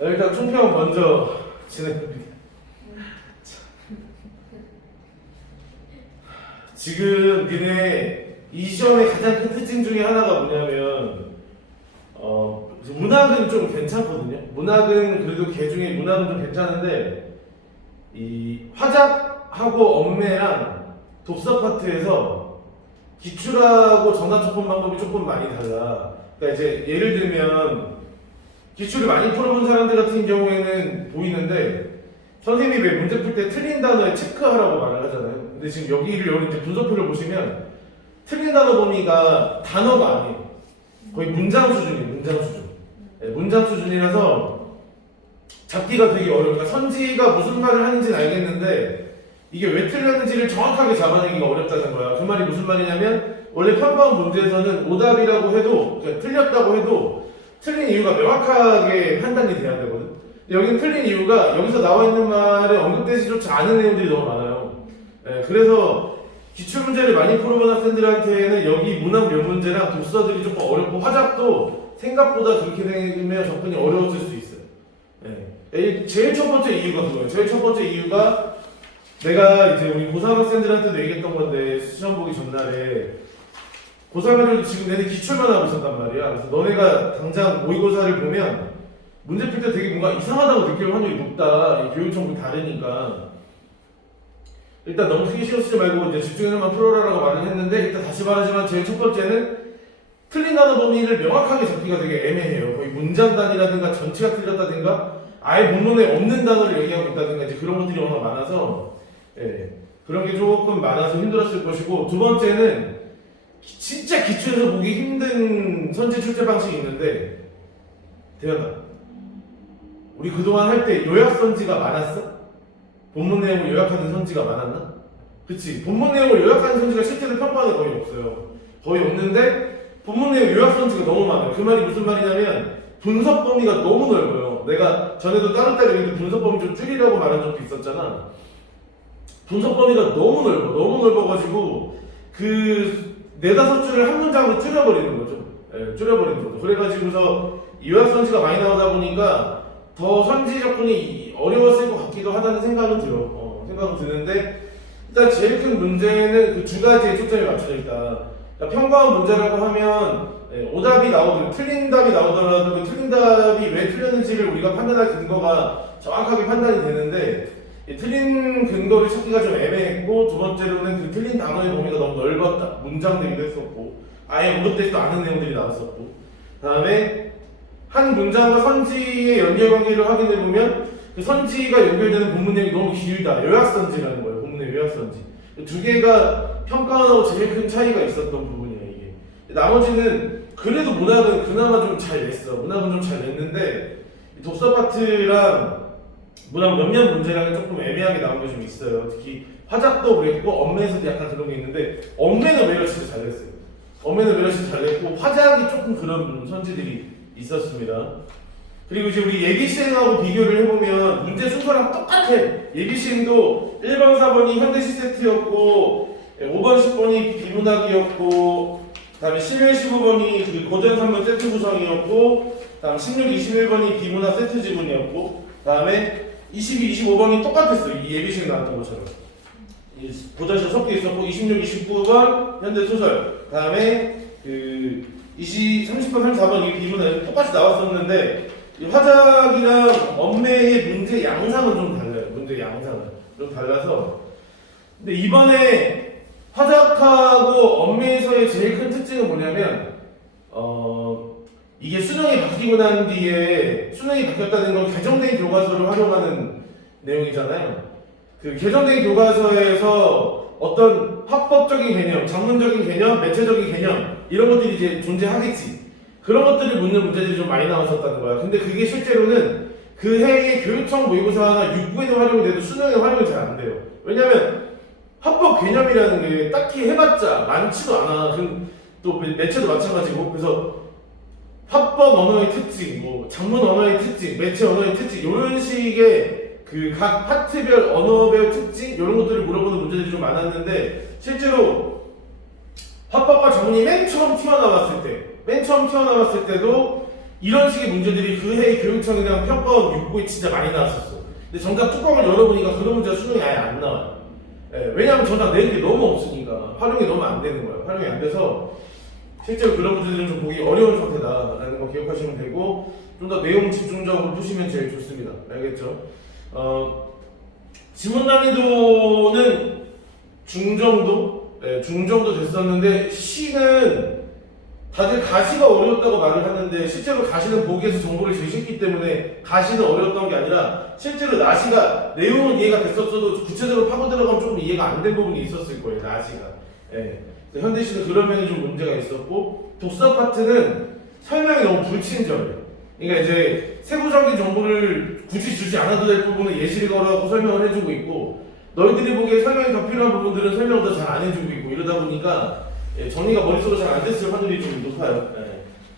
일단 총평 먼저 진행합니다. 지금 니네 이 시험의 가장 큰 특징 중에 하나가 뭐냐면 문학은 좀 괜찮거든요. 문학은 그래도 개 중에 문학은 좀 괜찮은데 이 화작하고 엄매랑 독서 파트에서 기출하고 정답 접근 방법이 조금 많이 달라. 그러니까 이제 예를 들면 기출을 많이 풀어본 사람들 같은 경우에는 보이는데 선생님이 왜 문제 풀 때 틀린 단어에 체크하라고 말을 하잖아요. 근데 지금 여기를 이제 분석표를 보시면 틀린 단어 범위가 단어가 아니에요. 거의 문장 수준이에요. 문장 수준. 네, 문장 수준이라서 잡기가 되게 어려워요. 그러니까 선지가 무슨 말을 하는지는 알겠는데 이게 왜 틀렸는지를 정확하게 잡아내기가 어렵다는 거야. 그 말이 무슨 말이냐면 원래 평범한 문제에서는 오답이라고 해도 그러니까 틀렸다고 해도 틀린 이유가 명확하게 판단이 돼야 되거든. 여기는 틀린 이유가 여기서 나와 있는 말에 언급되지조차 않은 내용들이 너무 많아요. 그래서 기출문제를 많이 풀어본 학생들한테는 여기 문학 몇 문제랑 독서들이 조금 어렵고 화작도 생각보다 그렇게 되면 접근이 어려웠을 수 있어요. 제일 첫 번째 이유가 그거예요. 제일 첫 번째 이유가 내가 이제 우리 고3 학생들한테도 얘기했던 건데 시험 보기 전날에 고3애들도 지금 내내 기출만 하고 있었단 말이야. 그래서 너네가 당장 모의고사를 보면 문제 풀 때 되게 뭔가 이상하다고 느낄 확률이 높다. 이 교육 정보 다르니까. 일단 너무 크게 신경 쓰지 말고 이제 집중해서만 풀어라라고 말을 했는데 일단 다시 말하지만 제일 첫 번째는 틀린 단어 범위를 명확하게 잡기가 되게 애매해요. 거의 문장 단위라든가 전체가 틀렸다든가 아예 본문에 없는 단어를 얘기하고 있다든가 이제 그런 것들이 워낙 많아서 그런 게 조금 많아서 힘들었을 것이고 두 번째는 진짜 기출에서 보기 힘든 선지 출제 방식이 있는데 대현아 우리 그동안 할 때 요약 선지가 많았어? 본문 내용을 요약하는 선지가 많았나? 그치 본문 내용을 요약하는 선지가 실제로 평가하는 거의 없어요. 거의 없는데 본문 내용 요약 선지가 너무 많아요. 그 말이 무슨 말이냐면 분석 범위가 너무 넓어요. 내가 전에도 따로따로 얘기했는데 분석 범위 좀 줄이라고 말한 적도 있었잖아. 분석 범위가 너무 넓어가지고 그 네다섯 줄을 한 문장으로 줄여버리는 거죠. 줄여버리는 거죠. 그래가지고서 요약 선지가 많이 나오다 보니까 더 선지 접근이 어려웠을 것 같기도 하다는 생각은 들어. 생각은 드는데 일단 제일 큰 문제는 그 두 가지에 초점이 맞춰져 있다. 그러니까 평범한 문제라고 하면 오답이 나오더라도 틀린 답이 나오더라도 그 틀린 답이 왜 틀렸는지를 우리가 판단할 근거가 정확하게 판단이 되는데 틀린 근거를 찾기가 좀 애매했고 두 번째로는 그 틀린 단어의 범위가 너무 넓었다. 문장들이도 했었고 아예 언급되지도 않은 내용들이 나왔었고 다음에 한 문장과 선지의 연결관계를 확인해보면 그 선지가 연결되는 본문 내용이 너무 길다. 요약선지라는 거예요. 본문의 요약선지. 두 개가 평가하고 제일 큰 차이가 있었던 부분이에요. 이게. 나머지는 그래도 문학은 그나마 좀 잘 냈어. 문학은 좀 잘 냈는데 독서 파트랑 문학 몇몇 문제랑은 조금 애매하게 나온 게 좀 있어요. 특히 화작도 그랬고 엄매에서도 약간 그런 게 있는데 엄매는 외려 진짜 잘 냈어요. 엄매는 외려 진짜 잘 냈고 화작이 조금 그런 선지들이 있었습니다. 그리고 이제 우리 예비시행하고 비교를 해보면 문제 순서랑 똑같아. 예비시행도 1번, 4번이 현대시 세트였고 5번, 10번이 비문학이었고 다음에 11, 15번이 그 고전 3문 세트 구성이었고 다음 16, 21번이 비문학 세트 지문이었고 다음에 22, 25번이 똑같았어요. 이 예비시행 나왔던 것처럼 고전시 섞여 있었고 26, 29번 현대 소설 다음에 그 30번, 34번 이 비문은 똑같이 나왔었는데 이 화작이랑 엄매의 문제 양상은 좀 달라요. 문제 양상은 좀 달라서 근데 이번에 화작하고 엄매에서의 제일 큰 특징은 뭐냐면 이게 수능이 바뀌고 난 뒤에 수능이 바뀌었다는 건 개정된 교과서를 활용하는 내용이잖아요. 그 개정된 교과서에서 어떤 학법적인 개념, 작문적인 개념, 매체적인 개념 이런 것들이 이제 존재하겠지. 그런 것들을 묻는 문제들이 좀 많이 나왔었다는 거야. 근데 그게 실제로는 그 해의 교육청 모의고사나 육부에는 활용이 돼도 수능에 활용이 잘 안 돼요. 왜냐면 합법 개념이라는 게 딱히 해봤자 많지도 않아. 또 매체도 마찬가지고. 그래서 합법 언어의 특징, 뭐 작문 언어의 특징, 매체 언어의 특징 이런 식의 그 각 파트별 언어별 특징 이런 것들을 물어보는 문제들이 좀 많았는데 실제로 합법과 작문이 맨 처음 튀어나왔을 때도 이런 식의 문제들이 그 해의 교육 교육청 그냥 평가원 6부에 진짜 많이 나왔었어. 근데 정작 뚜껑을 열어보니까 그런 문제가 수능이 아예 안 나와요. 예, 왜냐하면 정작 내는 게 너무 없으니까 활용이 너무 안 되는 거예요. 활용이 안 돼서 실제로 그런 문제들은 좀 보기 어려운 상태다라는 거 기억하시면 되고, 좀 더 내용 집중적으로 푸시면 제일 좋습니다. 알겠죠? 지문 난이도는 중정도? 네, 중정도 됐었는데 시는 다들 가시가 어려웠다고 말을 하는데 실제로 가시는 보기에서 정보를 제시했기 때문에 가시는 어려웠던 게 아니라 실제로 나시가 내용은 이해가 됐었어도 구체적으로 파고 들어가면 조금 이해가 안 된 부분이 있었을 거예요. 나시가. 네. 현대시는 그런 면이 좀 문제가 있었고, 독서 파트는 설명이 너무 불친절해요. 그러니까 이제 세부적인 정보를 굳이 주지 않아도 될 부분은 예시를 걸어갖고 설명을 해주고 있고, 너희들이 보기에 설명이 더 필요한 부분들은 설명을 더 잘 안 해주고 있고, 이러다 보니까 정리가 머릿속으로 잘 안 됐을 확률이 좀 높아요.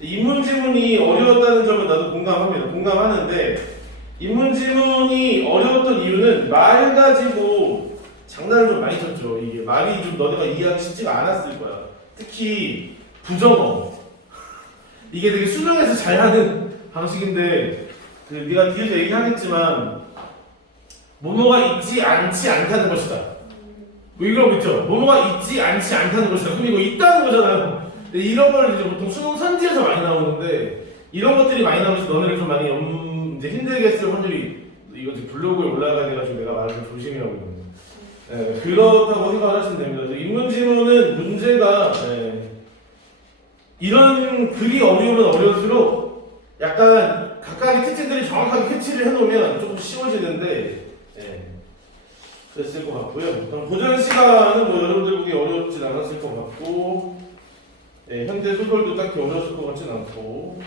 인문지문이 어려웠다는 점은 나도 공감합니다. 공감하는데, 인문지문이 어려웠던 이유는 말 가지고 장난을 좀 많이 쳤죠. 이게 말이 좀 너네가 이해하기 쉽지가 않았을 거야. 특히 부정어. 이게 되게 수능에서 잘 하는 방식인데, 그 네가 뒤에서 얘기하겠지만 뭐뭐가 있지 않지 않다는 것이다. 뭐 이런 거 있죠. 뭐뭐가 있지 않지 않다는 것이다. 그럼 이거 있다는 거잖아요. 근데 이런 걸 이제 보통 수능 선지에서 많이 나오는데, 이런 것들이 많이 나오면서 너네를 좀 많이 이제 힘들게 했을 확률이, 이거 지금 블로그에 올라가야 돼가지고 내가 말을 좀 조심히 하고 있는데, 네, 그렇다고 생각을 하시면 됩니다. 인문지문은 문제가 이런 글이 어려우면 어려울수록 약간 각각의 특징들이 정확하게 캐치를 해놓으면 조금 쉬워지는데, 그랬을 것 같고요. 그럼 고전 시간은 뭐 여러분들 보기 어렵진 않았을 것 같고, 현대 소설도 딱히 어려웠을 것 같진 않고,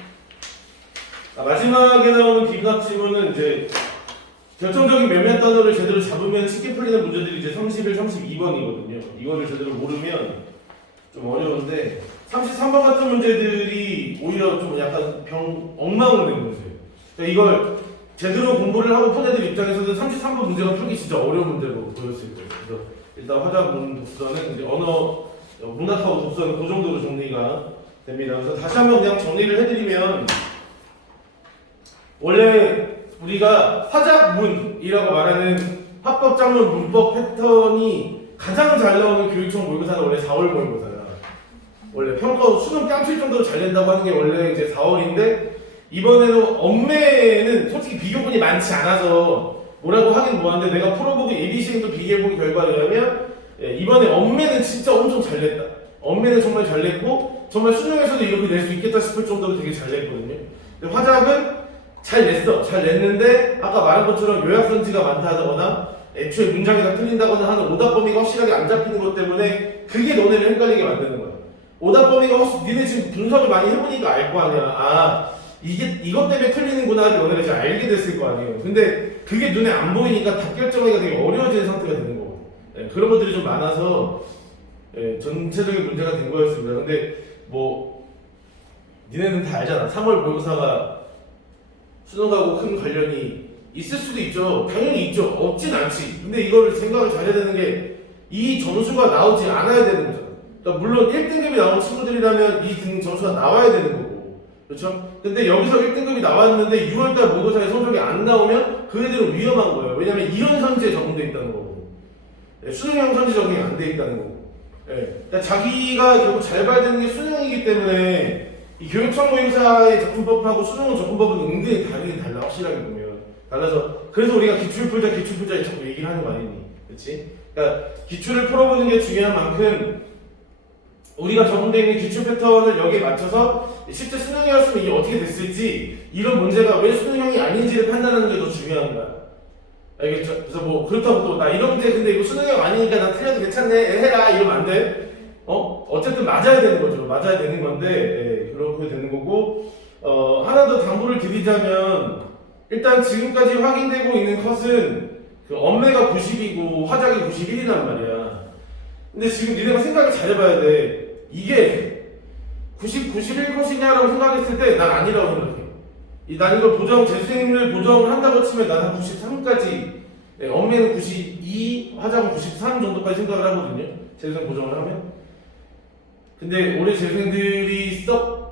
마지막에 나오는 기각 지문은 이제 결정적인 몇몇 단어를 제대로 잡으면 쉽게 풀리는 문제들이 이제 31, 32번이거든요. 이거를 제대로 모르면 좀 어려운데, 33번 같은 문제들이 오히려 좀 약간 엉망으로 된 문제예요. 그러니까 이걸 제대로 공부를 하고 푼 애들 입장에서는 33번 문제가 풀기 진짜 어려운 문제로 보였을 거예요. 그래서 일단 화자문 독서는 이제 언어, 문학하고 독서는 그 정도로 정리가 됩니다. 그래서 다시 한번 그냥 정리를 해드리면, 원래 우리가 화작문이라고 말하는 합법작문 문법 패턴이 가장 잘 나오는 교육청 모의고사는 원래 4월 모의고사야. 원래 평가 수능 뺨칠 정도로 잘 낸다고 하는 게 원래 이제 4월인데, 이번에는 엄매는 솔직히 비교분이 많지 않아서 뭐라고 하긴 뭐한데, 내가 풀어보고 예비시행도 비교해본 결과에 의하면 이번에 엄매는 진짜 엄청 잘 냈다. 엄매는 정말 잘 냈고, 정말 수능에서도 이렇게 낼 수 있겠다 싶을 정도로 되게 잘 냈거든요. 근데 화작은 잘 냈어. 잘 냈는데 아까 말한 것처럼 요약선지가 많다거나 애초에 문장이 다 틀린다거나 하는 오답 범위가 확실하게 안 잡히는 것 때문에 그게 너네를 헷갈리게 만드는 거야. 오답 범위가 니네 지금 분석을 많이 해보니까 알 거 아니야. 아, 이것 때문에 틀리는구나를 너네가 이제 알게 됐을 거 아니에요. 근데 그게 눈에 안 보이니까 답 결정하기가 되게 어려워지는 상태가 되는 거고, 그런 것들이 좀 많아서 전체적인 문제가 된 거였습니다. 근데 뭐 니네는 다 알잖아. 3월 모의고사가 수능하고 큰 관련이 있을 수도 있죠. 당연히 있죠. 없진 않지. 근데 이거를 생각을 잘해야 되는 게, 이 점수가 나오지 않아야 되는 거잖아. 그러니까 물론 1등급이 나온 친구들이라면 이 점수가 나와야 되는 거고, 그렇죠? 근데 여기서 1등급이 나왔는데 6월달 모의고사에 성적이 안 나오면 그 애들은 위험한 거예요. 왜냐면 이런 선지에 적용돼 있다는 거고, 수능형 선지 적용이 안 돼 있다는 거고. 그러니까 자기가 결국 잘 봐야 되는 게 수능이기 때문에, 이 교육청 모의고사의 접근법하고 수능은 접근법은 은근히 다르긴 달라. 확실하게 보면 달라서, 그래서 우리가 기출 풀자 자꾸 얘기를 하는 거 아니니, 그렇지? 그러니까 기출을 풀어보는 게 중요한 만큼 우리가 적용되어 있는 기출 패턴을 여기에 맞춰서 실제 수능이었으면 이게 어떻게 됐을지, 이런 문제가 왜 수능형이 아닌지를 판단하는 게 더 중요한 거야. 알겠죠? 그래서 뭐 그렇다고 또 나 이런 문제 근데 이거 수능형 아니니까 나 틀려도 괜찮네 해라 이러면 안 돼. 어쨌든 맞아야 되는 거죠. 맞아야 되는 건데, 그렇게 되는 거고, 하나 더 당부를 드리자면, 일단 지금까지 확인되고 있는 컷은 그 엄매가 90이고 화작이 91이란 말이야. 근데 지금 니네가 생각을 잘해봐야 돼. 이게 91 컷이냐라고 생각했을 때 난 아니라고 생각해. 난 이걸 재수생률 보정을 한다고 치면 난 한 93까지, 엄매는 92, 화작은 93 정도까지 생각을 하거든요. 재수생 보정을 하면. 근데 올해 재수생들이 썩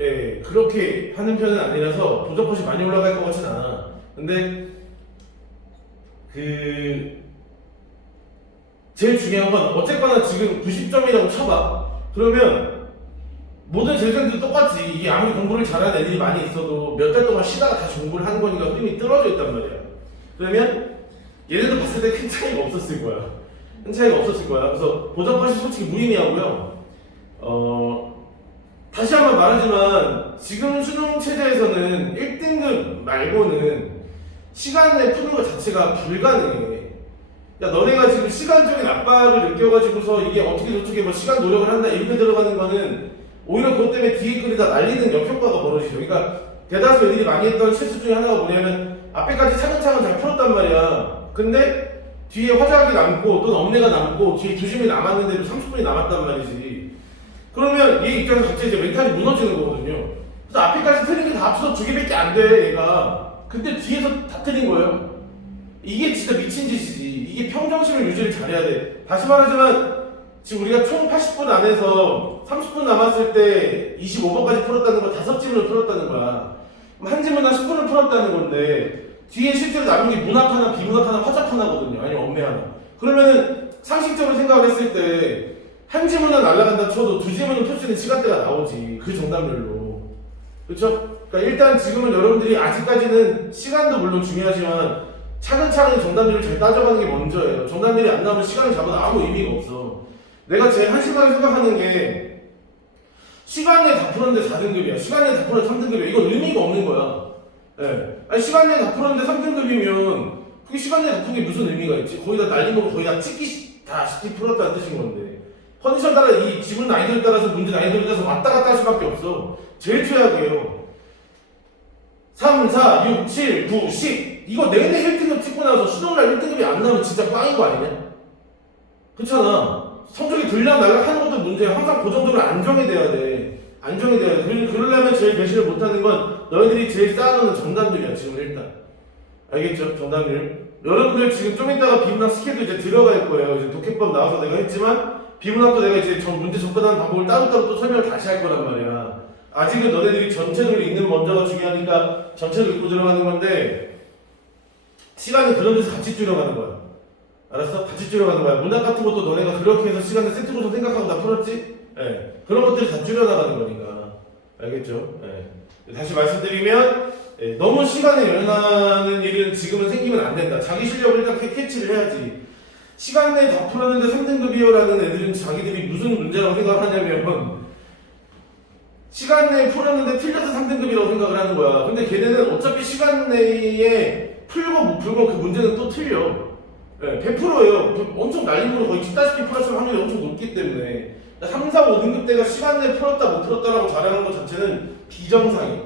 예, 그렇게 하는 편은 아니라서 도적컷이 많이 올라갈 것 같진 않아. 근데 그 제일 중요한 건 어쨌거나 지금 90점이라고 쳐봐. 그러면 모든 재생도 똑같지. 이게 아무리 공부를 잘하는 애들이 많이 있어도 몇 달 동안 쉬다가 다시 공부를 하는 거니까 흐름이 떨어져 있단 말이야. 그러면 얘네도 봤을 때 큰 차이가 없었을 거야. 큰 차이가 없었을 거야. 그래서 도적컷이 솔직히 무의미하고요. 다시 한번 말하지만 지금 수능 체제에서는 1등급 말고는 시간 내 푸는 것 자체가 불가능해. 그러니까 너네가 지금 시간적인 압박을 느껴가지고서 이게 어떻게 저떻게 뭐 시간 노력을 한다 이렇게 들어가는 거는 오히려 그것 때문에 뒤에 글이 다 날리는 역효과가 벌어지죠. 그러니까 대다수 애들이 많이 했던 실수 중에 하나가 뭐냐면 앞에까지 차근차근 잘 풀었단 말이야. 근데 뒤에 화작이 남고 또 엄내가 남고 뒤에 두심이 남았는데도 30분이 남았단 말이지. 그러면 얘 입장에서 갑자기 이제 멘탈이 무너지는 거거든요. 그래서 앞에까지 틀린 게 다 합쳐서 2개밖에 안 돼, 얘가. 근데 뒤에서 다 틀린 거예요. 이게 진짜 미친 짓이지. 이게 평정심을 유지를 잘해야 돼. 다시 말하지만 지금 우리가 총 80분 안에서 30분 남았을 때 25번까지 풀었다는 거 5지문을 풀었다는 거야. 그럼 한 지문 한 10분을 풀었다는 건데 뒤에 실제로 남은 게 문학 하나, 비문학 하나, 화작 하나거든요. 아니면 엄매 하나. 그러면은 상식적으로 생각을 했을 때 한 지문은 날아간다 쳐도 2지문은 풀 수 있는 시간대가 나오지. 그 정답률로. 그렇죠? 그러니까 일단 지금은 여러분들이 아직까지는 시간도 물론 중요하지만 차근차근 정답률을 잘 따져가는 게 먼저예요. 정답률이 안 나오면 시간을 잡아도 아무 의미가 없어. 내가 제일 한심하게 생각하는 게 시간 내에 다 풀었는데 4등급이야. 시간 내에 다 풀었는데 3등급이야. 이건 의미가 없는 거야. 예. 아니, 시간 내에 다 풀었는데 3등급이면 그게 시간 내에 다 푼 게 무슨 의미가 있지? 거의 다 날린 거고 거의 다 찍기 다시 풀었다는 뜻인 건데 컨디션 따라 이 지문 난이도에 따라서 문제 난이도에 따라서 왔다 갔다 할 수밖에 없어. 제일 최악이에요. 3, 4, 6, 7, 9, 10 이거 내내 1등급 찍고 나서 수능날 1등급이 안 나오면 진짜 꽝인 거 아니냐? 그렇잖아. 성적이 들락날락 하는 것도 문제야. 항상 고정적으로 안정이 돼야 돼. 안정이 돼야 돼. 그러려면 제일 배신을 못하는 건 너희들이 제일 쌓아놓는 정답률이야. 지금 일단 알겠죠? 정답률. 여러분들 지금 좀 이따가 비문학 스케도 이제 들어갈 거예요. 이제 독해법 나와서 내가 했지만 비문학도 내가 이제 문제 접근하는 방법을 따로따로 또 설명을 다시 할 거란 말이야. 아직은 너네들이 전체를 읽는 먼저가 중요하니까 전체를 읽고 들어가는 건데 시간은 그런 데서 같이 줄여가는 거야. 알았어? 같이 줄여가는 거야. 문학 같은 것도 너네가 그렇게 해서 시간을 세트로서 생각하고 다 풀었지? 예. 그런 것들을 다 줄여나가는 거니까. 알겠죠? 예. 다시 말씀드리면 너무 시간에 연연하는 일은 지금은 생기면 안 된다. 자기 실력을 일단 캐치를 해야지. 시간 내에 다 풀었는데 3등급이요라는 애들은 자기들이 무슨 문제라고 생각하냐면 시간 내에 풀었는데 틀려서 3등급이라고 생각을 하는 거야. 근데 걔네는 어차피 시간 내에 풀고 못 풀고 그 문제는 또 틀려. 네, 100%예요. 엄청 날림으로 거의 뒷다시피 풀었을 확률이 엄청 높기 때문에 3, 4, 5등급 때가 시간 내에 풀었다 못 풀었다라고 자랑하는 것 자체는 비정상이야.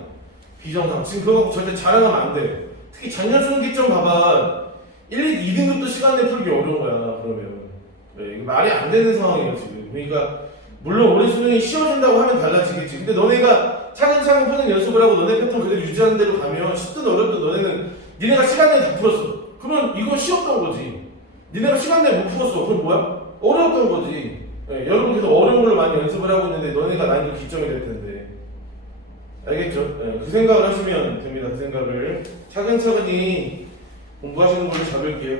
비정상. 지금 그거 절대 자랑하면 안 돼. 특히 작년 수능 기점 봐봐. 1, 2등급도 시간 내에 풀기 어려운 거야. 그러면 네, 이거 말이 안 되는 상황이에요 지금. 그러니까 물론 올해 수능이 쉬워진다고 하면 달라지겠지. 근데 너네가 차근차근 푸는 연습을 하고 너네 패턴 그대로 유지하는 대로 가면 쉽든 어렵든 너네는 니네가 시간 내에 다 풀었어. 그러면 이건 쉬웠던 거지. 니네가 시간 내에 못 풀었어. 그럼 뭐야? 어려웠던 거지. 네, 여러분 계속 어려운 걸로 많이 연습을 하고 있는데 너네가 난이도 기점이 될 텐데. 알겠죠? 네, 그 생각을 하시면 됩니다. 그 생각을 차근차근히 공부하시는 걸로 잡을게요.